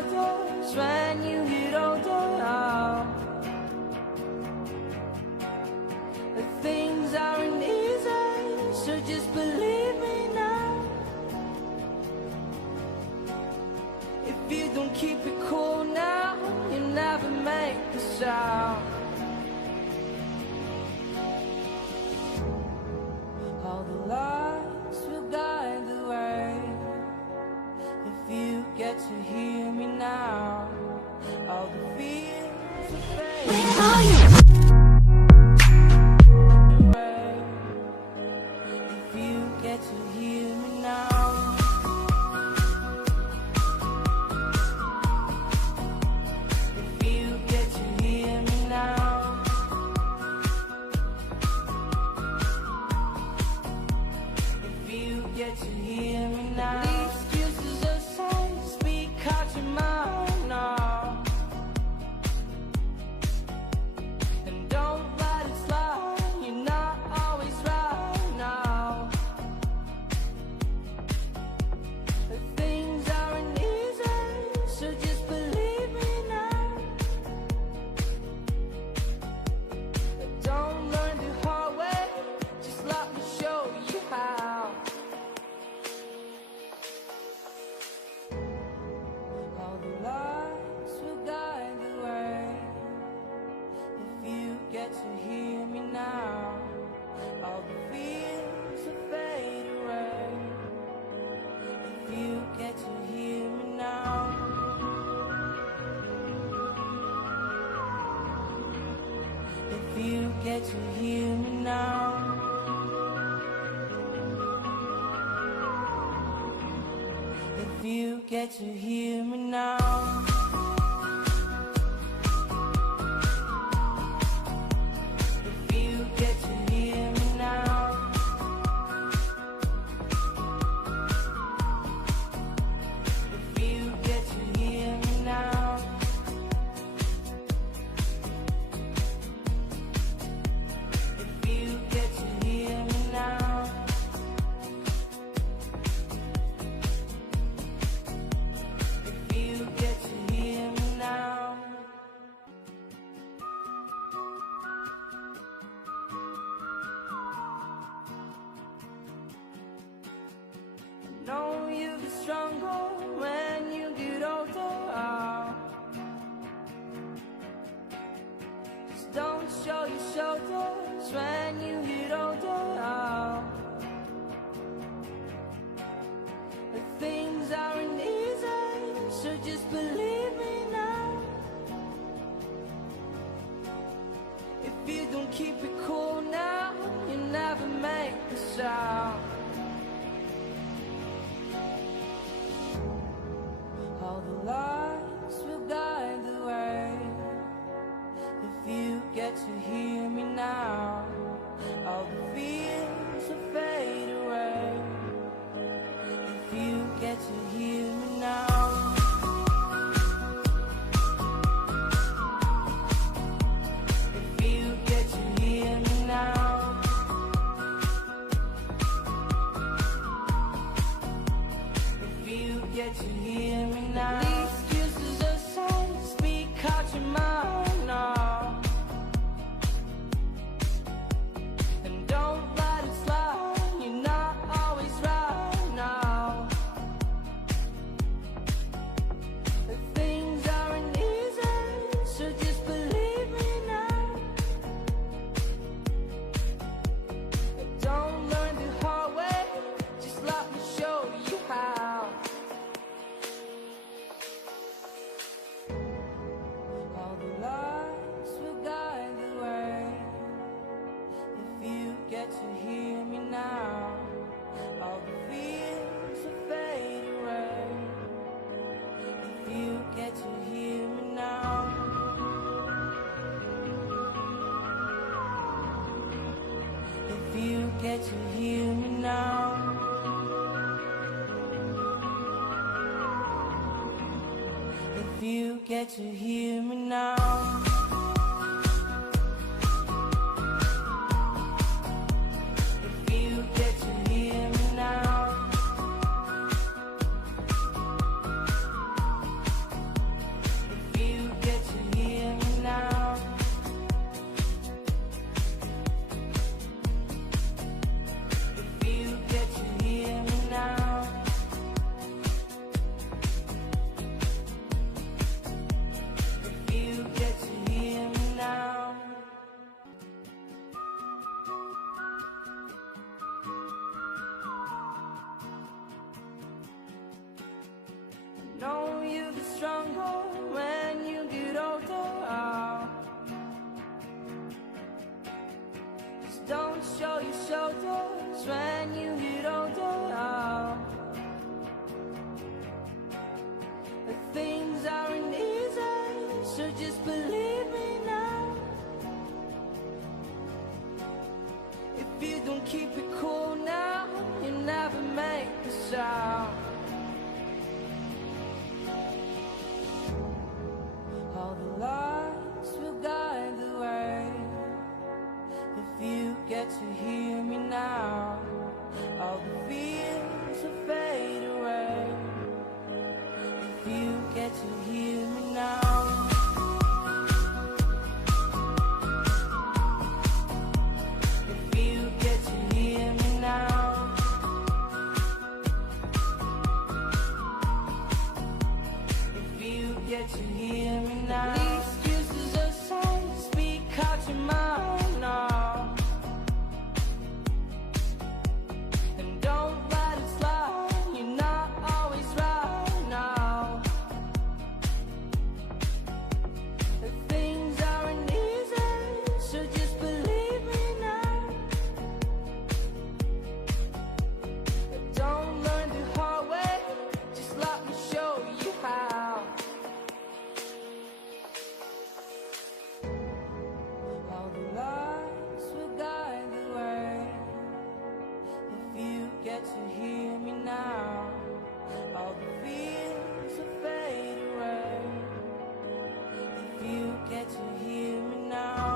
shoulders when you get older. Things aren't easy, so just believe me now. If you don't keep it cool now, you'll never make a sound. All the lights will guide the way. If you get to hear me now, all the fears will fade. Where are you? If you get to hear me now, if you get to hear me now, if you get to hear me now. The excuses aside, speak out your mind now, and don't let it slide. You're not always right now. Things aren't easy, so just believe me now. Don't learn the hard way, just let me show you how. All the lights will guide the way. If you get to hear me now, all the fears will fade away. If you get to hear me now, if you get to hear me now, if you get to hear me now, if you get to hear me now, if you get to hear me now, if you get to hear me now, if you get to hear me now. I know you'll be stronger when you get older. Just don't show your shoulders when you get older. Things aren't easy, so just believe me now. If you don't keep it cool now, you'll never make a sound. All the lights will guide the way. If you get to hear me now, all the fears will fade away. If you get to hear me now, if you get to hear me now, if you get to hear me now. The excuses aside, speak out your mind now, and don't let it slide. You're not always right now. Things aren't easy, so just believe me now. Don't learn the hard way, just let me show you how. All the lights will guide the way. If you get to hear me now, all the fears will fade away. If you get to hear me now, if you get to hear me now, if you get to hear me now, if you get to hear me now, don't show your shoulders when you get older. Oh. But things aren't easy, so just believe me now. If you don't keep it cool now, you'll never make a sound. All the lights will guide the way. If you get to hear me now, all the fears will fade away. If you get to hear me now. If you get to hear me now. If you get to hear me now. Least uses a sign, speak out your mind now. And don't let it slide, you're not always right now. The things aren't easy, so just believe me now. But don't learn the hard way, just let me show you how. All the lights will guide the way. If you get to hear me now, all the fears will fade away. If you get to hear me now.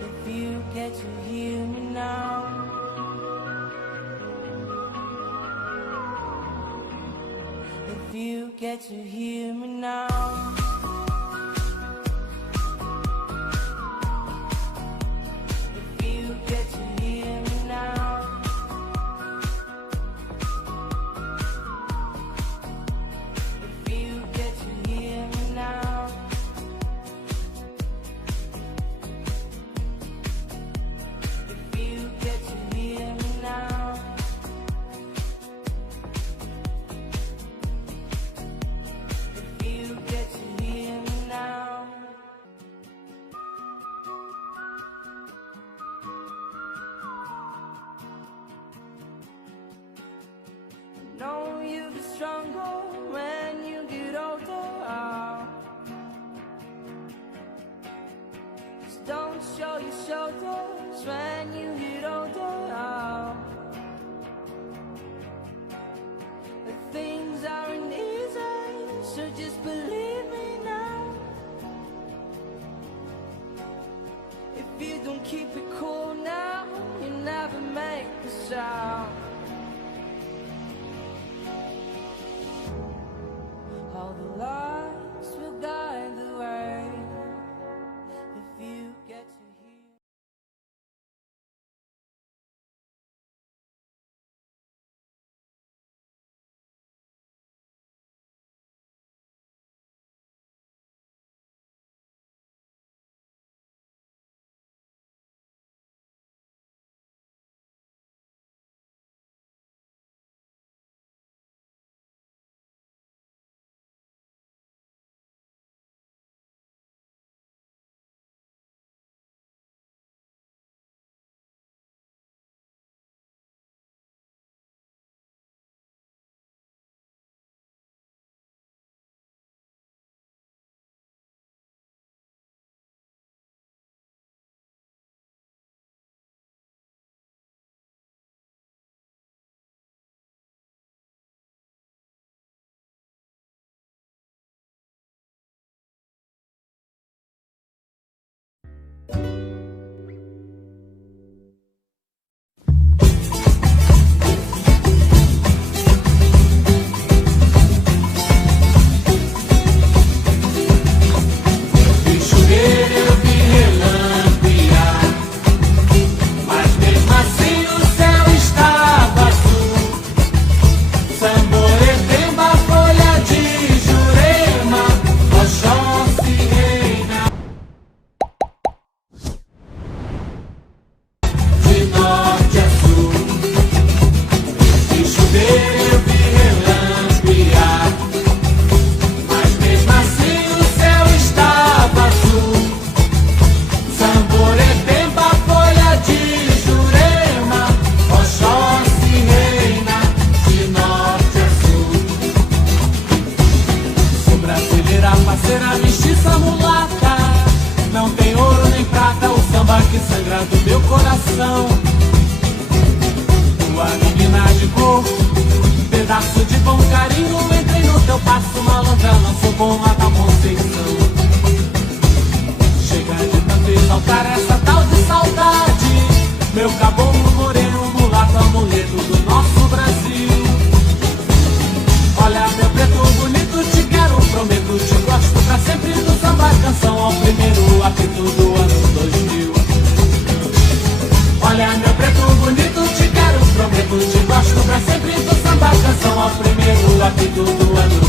If you get to hear me now. If you get to hear me now. If you get to hear me now. If you get to hear me now. If you get to hear me now. If you get to hear me now. Know you get stronger when you get older. Just don't show your shoulders when you get older. But things aren't easy, so just believe me now. If you don't keep it cool now, you'll never make a sound. All the lights will guide the way. If you get to hear brasileira, mestiça, mulata. Não tem ouro nem prata, o samba que sangra do meu coração. Tua menina de cor, pedaço de bom carinho. Entrei no teu passo, malandra, lançou bomba da Conceição. Chega de tanto exaltar essa tal de saudade. Meu caboclo moreno, mulato, amuleto do nosso Brasil. Olha meu preto bonito, te quero, prometo, te gosto pra sempre do samba canção ao primeiro apito do ano 2000. Olha meu preto bonito, te quero, prometo, te gosto pra sempre do samba canção ao primeiro apito do ano 2000.